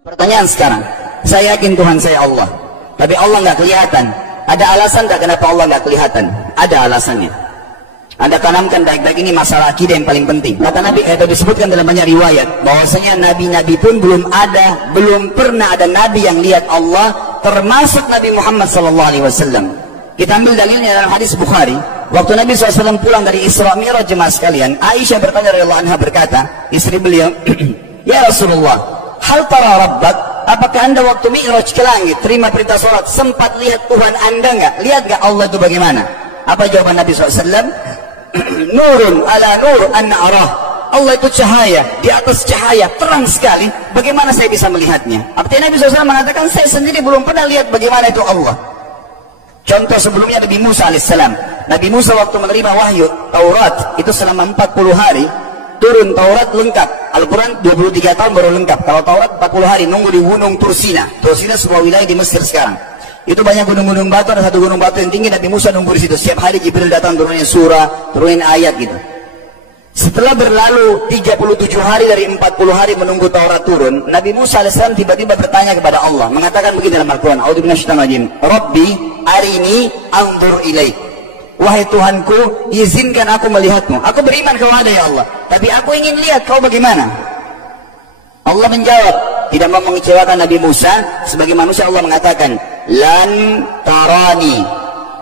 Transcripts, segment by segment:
Pertanyaan sekarang, saya yakin Tuhan saya Allah, tapi Allah nggak kelihatan. Ada alasan nggak kenapa Allah nggak kelihatan? Ada alasannya. Anda tanamkan baik-baik, ini masalah akidah yang paling penting. Kata Nabi, disebutkan dalam banyak riwayat, bahwasanya nabi-nabi pun belum pernah ada nabi yang lihat Allah, termasuk Nabi Muhammad SAW. Kita ambil dalilnya dalam hadis Bukhari. Waktu Nabi SAW pulang dari Isra Mi'raj, jemaah sekalian, Aisyah bertanya radhiyallahu anha, berkata, istri beliau, ya Rasulullah, hal tara rabbak, apakah anda waktu Mi'raj ke langit, terima perintah sholat, sempat lihat Tuhan anda nggak? Lihat nggak Allah itu bagaimana? Apa jawaban Nabi SAW? Nurun ala nur anna arah. Allah itu cahaya, di atas cahaya, terang sekali. Bagaimana saya bisa melihatnya? Artinya Nabi SAW mengatakan, saya sendiri belum pernah lihat bagaimana itu Allah. Contoh sebelumnya Nabi Musa alaihissalam. Nabi Musa waktu menerima wahyu Taurat itu selama 40 hari turun Taurat lengkap. Al-Quran 23 tahun baru lengkap. Kalau Taurat 40 hari nunggu di gunung Tursina. Tursina sebuah wilayah di Mesir sekarang. Itu banyak gunung-gunung batu, ada satu gunung batu yang tinggi, Nabi Musa nunggu di situ. Setiap hari Jibril datang turunin surah, turunin ayat gitu. Setelah berlalu 37 hari dari 40 hari menunggu Taurat turun, Nabi Musa AS tiba-tiba bertanya kepada Allah, mengatakan begini dalam Al-Quran, A'udzu minasyaitonir rajim, Rabbi arini anzur ilaik. Wahai Tuhanku, izinkan aku melihatmu. Aku beriman kepada ya Allah, tapi aku ingin lihat kau bagaimana. Allah menjawab, tidak mau mengecewakan Nabi Musa. Sebagai manusia Allah mengatakan, lan tarani.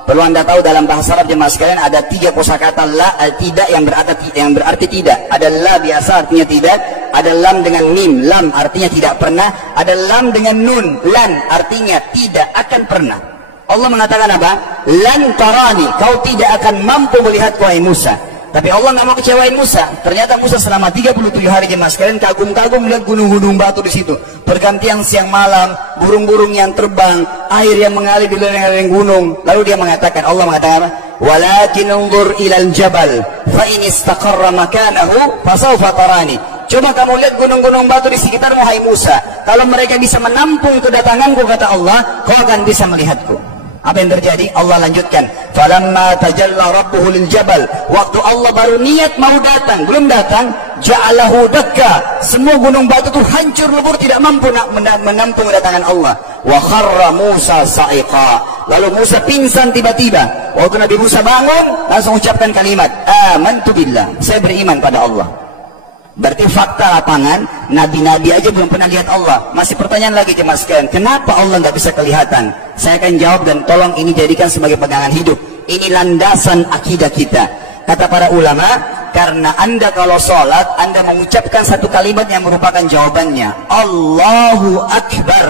Perlu anda tahu dalam bahasa Arab jemaah sekalian ada 3 kosakata la, tidak yang berarti tidak. Ada la biasa artinya tidak, ada lam dengan mim, lam artinya tidak pernah, ada lam dengan nun, lan artinya tidak akan pernah. Allah mengatakan apa? Lan tarani, kau tidak akan mampu melihat wahai Musa. Tapi Allah nggak mau kecewain Musa. Ternyata Musa selama 37 hari jemaah sekalian kagum-kagum melihat gunung-gunung batu di situ. Pergantian siang malam, burung-burung yang terbang, air yang mengalir di lereng-lereng gunung. Lalu dia mengatakan, Allah mengatakan, walakin unzur ilal jabal, fa in istaqarra makanahu fasawfa tarani. Coba kamu lihat gunung-gunung batu di sekitarmu hai Musa. Kalau mereka bisa menampung kedatanganku, kata Allah, kau akan bisa melihatku. Apa yang terjadi? Allah lanjutkan, falamma tajalla rabbuhu lil jabal, waktu Allah baru niat mau datang, belum datang, ja'alahu dakka, semua gunung batu itu hancur lebur, tidak mampu menampung kedatangan Allah. Wa kharra Musa sa'iqa, lalu Musa pingsan tiba-tiba. Waktu Nabi Musa bangun, langsung ucapkan kalimat, amantu billah, saya beriman pada Allah. Berarti fakta lapangan, nabi-nabi aja belum pernah lihat Allah. Masih pertanyaan lagi jemaah sekalian, kenapa Allah nggak bisa kelihatan? Saya akan jawab dan tolong ini jadikan sebagai pegangan hidup. Ini landasan akidah kita. Kata para ulama, karena anda kalau sholat, anda mengucapkan satu kalimat yang merupakan jawabannya. Allahu Akbar.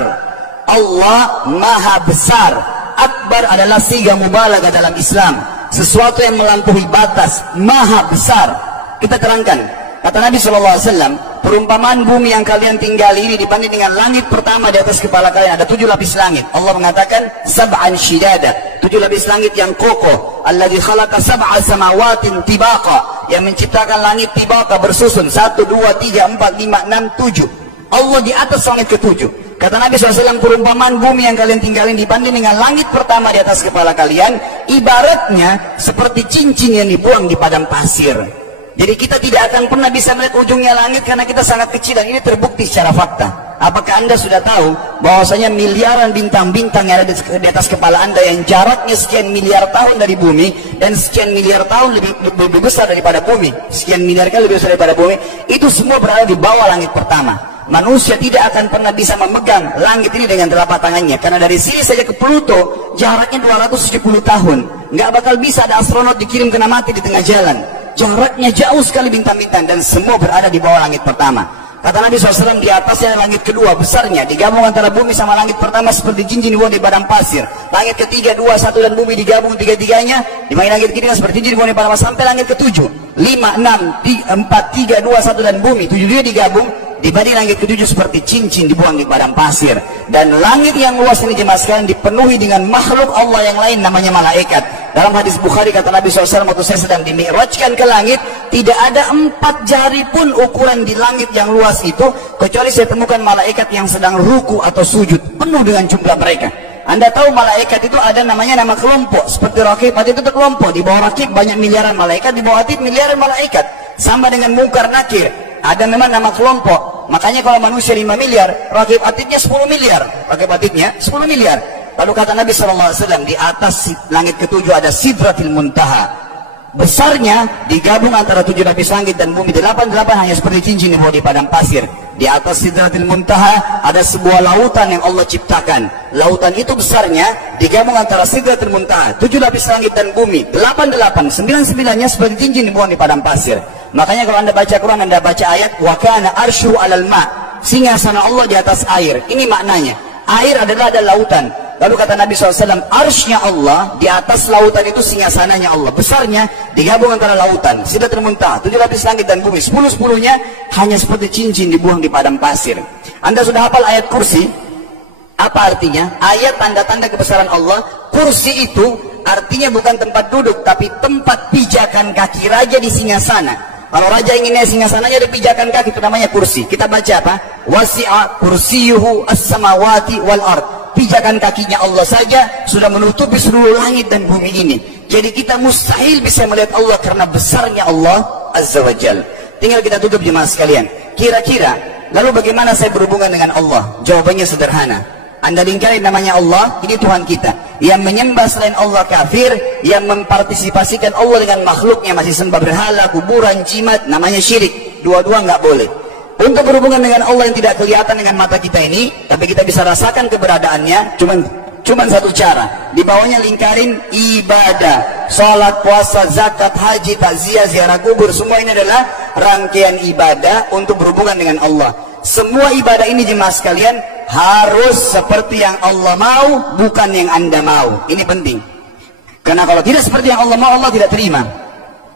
Allah Maha Besar. Akbar adalah siga mubalaghah dalam Islam. Sesuatu yang melampaui batas, Maha Besar. Kita terangkan. Kata Nabi SAW, perumpamaan bumi yang kalian tinggali ini dibanding dengan langit pertama di atas kepala kalian, ada 7 lapis langit. Allah mengatakan, sab'an shidada, 7 lapis langit yang kokoh. Alladzi khalaqa sab'a samawatin tibaqa, yang menciptakan langit tibaqa bersusun, 1, 2, 3, 4, 5, 6, 7. Allah di atas langit ke-7. Kata Nabi SAW, perumpamaan bumi yang kalian tinggalin dibanding dengan langit pertama di atas kepala kalian, ibaratnya seperti cincin yang dibuang di padang pasir. Jadi kita tidak akan pernah bisa melihat ujungnya langit karena kita sangat kecil, dan ini terbukti secara fakta. Apakah anda sudah tahu bahwasanya miliaran bintang-bintang yang ada di atas kepala anda yang jaraknya sekian miliar tahun dari bumi dan sekian miliar tahun lebih besar daripada bumi, sekian miliar kali lebih besar daripada bumi, itu semua berada di bawah langit pertama. Manusia tidak akan pernah bisa memegang langit ini dengan telapak tangannya, karena dari sini saja ke Pluto jaraknya 270 tahun. Nggak bakal bisa ada astronot dikirim kena mati di tengah jalan. Jaraknya jauh sekali bintang-bintang, dan semua berada di bawah langit pertama. Kata Nabi SAW, di atasnya langit kedua besarnya, digabung antara bumi sama langit pertama seperti cincin dibuang di padang pasir. Langit ketiga, 2, 1 dan bumi digabung tiga-tiganya, dimana langit ketiga seperti cincin dibuang di padang pasir, sampai langit ke-7, 5, 6, 4, 3, 2, 1 dan bumi 7 dia digabung, dibanding langit ke-7 seperti cincin dibuang di padang pasir. Dan langit yang luas ini jemaah sekalian dipenuhi dengan makhluk Allah yang lain namanya malaikat. Dalam hadis Bukhari kata Nabi SAW, waktu saya sedang dimi'rajkan ke langit, tidak ada 4 jari pun ukuran di langit yang luas itu, kecuali saya temukan malaikat yang sedang ruku atau sujud, penuh dengan jumlah mereka. Anda tahu malaikat itu ada namanya nama kelompok, seperti Rakib, Atid itu kelompok. Di bawah Rakib banyak miliaran malaikat, di bawah Atid miliaran malaikat. Sama dengan Munkar Nakir. Ada memang nama kelompok. Makanya kalau manusia 5 miliar, rakib atidnya 10 miliar. Rakib atidnya 10 miliar. Lalu kata Nabi SAW, di atas langit ketujuh ada Sidratil Muntaha. Besarnya digabung antara 7 lapis langit dan bumi. 88 hanya seperti cincin di bawah di padang pasir. Di atas Sidratil Muntaha ada sebuah lautan yang Allah ciptakan. Lautan itu besarnya digabung antara Sidratil Muntaha, 7 lapis langit dan bumi. 88, 99-nya seperti cincin di bawah di padang pasir. Makanya kalau Anda baca Quran, Anda baca ayat wa kana arsyu 'alal ma', singgasana Allah di atas air. Ini maknanya. Air adalah ada lautan. Lalu kata Nabi SAW, arsy-nya Allah di atas lautan itu singgasananya Allah. Besarnya digabung antara lautan, Sidratul Muntaha, 7 lapis langit dan bumi. 10-10-nya hanya seperti cincin dibuang di padang pasir. Anda sudah hafal ayat kursi? Apa artinya? Ayat tanda-tanda kebesaran Allah. Kursi itu artinya bukan tempat duduk, tapi tempat pijakan kaki raja di singgasana. Kalau raja inginnya singgasananya ada pijakan kaki, itu namanya kursi. Kita baca apa? Wasi'a kursiyuhu as-samawati wal ard. Pijakan kakinya Allah saja sudah menutupi seluruh langit dan bumi ini. Jadi kita mustahil bisa melihat Allah karena besarnya Allah Azza wa Jal. Tinggal kita tutup jemaah sekalian. Kira-kira, lalu bagaimana saya berhubungan dengan Allah? Jawabannya sederhana. Anda lingkari namanya Allah, ini Tuhan kita. Yang menyembah selain Allah kafir, yang mempartisipasikan Allah dengan makhluknya, masih sembah berhala, kuburan, jimat, namanya syirik. Dua-dua nggak boleh. Untuk berhubungan dengan Allah yang tidak kelihatan dengan mata kita ini, tapi kita bisa rasakan keberadaannya, cuman satu cara. Di bawahnya lingkarin ibadah. Salat, puasa, zakat, haji, takziah, ziarah kubur, semua ini adalah rangkaian ibadah untuk berhubungan dengan Allah. Semua ibadah ini jemaah sekalian harus seperti yang Allah mau, bukan yang Anda mau. Ini penting. Karena kalau tidak seperti yang Allah mau, Allah tidak terima.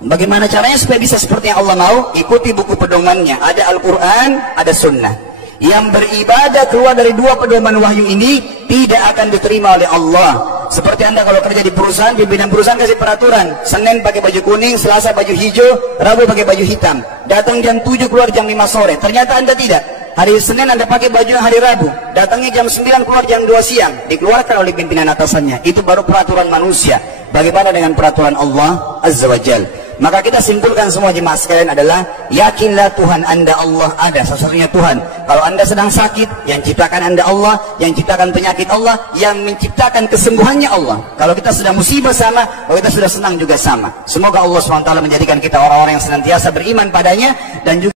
Bagaimana caranya supaya bisa seperti yang Allah mau? Ikuti buku pedomannya. Ada Al-Quran, ada Sunnah. Yang beribadah keluar dari dua pedoman wahyu ini tidak akan diterima oleh Allah. Seperti Anda kalau kerja di perusahaan, pimpinan perusahaan kasih peraturan, Senin pakai baju kuning, Selasa baju hijau, Rabu pakai baju hitam. Datang jam 7, keluar jam 5 sore. Ternyata Anda tidak. Hari Senin Anda pakai baju hari Rabu, datangnya jam 9, keluar jam 2 siang. Dikeluarkan oleh pimpinan atasannya. Itu baru peraturan manusia. Bagaimana dengan peraturan Allah Azza wa Jal? Maka kita simpulkan semua jemaah sekalian adalah, yakinlah Tuhan Anda Allah ada, satu-satunya Tuhan. Kalau Anda sedang sakit, yang ciptakan Anda Allah, yang ciptakan penyakit Allah, yang menciptakan kesembuhannya Allah. Kalau kita sedang musibah sama, kalau kita sudah senang juga sama. Semoga Allah SWT menjadikan kita orang-orang yang senantiasa beriman padanya, dan juga